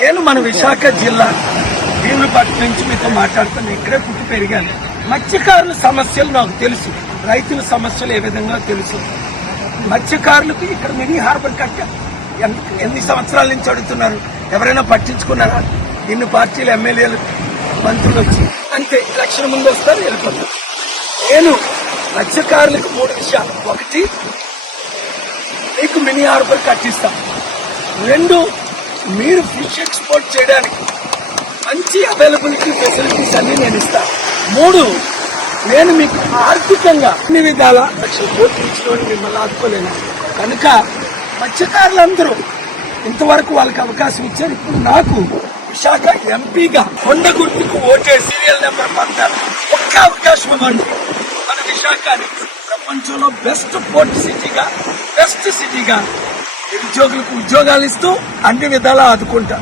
నేను మన విశాఖ జిల్లా భీములపట్నం నుంచి మీతో మాట్లాడుతాను. ఇక్కడే పుట్టి పెరిగాను. మత్స్యకారుల సమస్యలు నాకు తెలుసు, రైతుల సమస్యలు ఏ విధంగా తెలుసు. మత్స్యకారులకు ఇక్కడ మినీ హార్బర్ కట్టాం. ఎన్ని సంవత్సరాల నుంచి అడుగుతున్నారు, ఎవరైనా పట్టించుకున్నారా? ఇన్ని పార్టీలు ఎమ్మెల్యేలు మంత్రులు వచ్చి అంతే ఎలక్షన్ ముందు వస్తారు, వెళ్ళిపోతారు. నేను మత్స్యకారులకు 3 విషయాలు: 1, మీకు మినీ హార్బర్ కట్టిస్తాం. 2, మీరు ఫిష్ ఎక్స్పోర్ట్ చేయడానికి మంచి అవైలబిలిటీ ఫెసిలిటీస్ అన్ని నేను ఇస్తాను. 3, నేను మీకు ఆర్థికంగా అన్ని విధాల లక్షల కోట్లు ఇచ్చిన మిమ్మల్ని ఆదుకోలేను. కనుక మత్స్యకారులందరూ ఇంతవరకు వాళ్ళకి అవకాశం ఇచ్చారు. ఇప్పుడు నాకు విశాఖ ఎంపీగా కొండ గుర్తుకు ఓటే సీరియల్ నెంబర్ 14 ఒక్క అవకాశం ఇవ్వండి. మన విశాఖని ప్రపంచంలో బెస్ట్ పోర్ట్ సిటీగా, బెస్ట్ సిటీగా నిరుద్యోగులకు ఉద్యోగాలు ఇస్తూ అన్ని విధాలా ఆదుకుంటారు.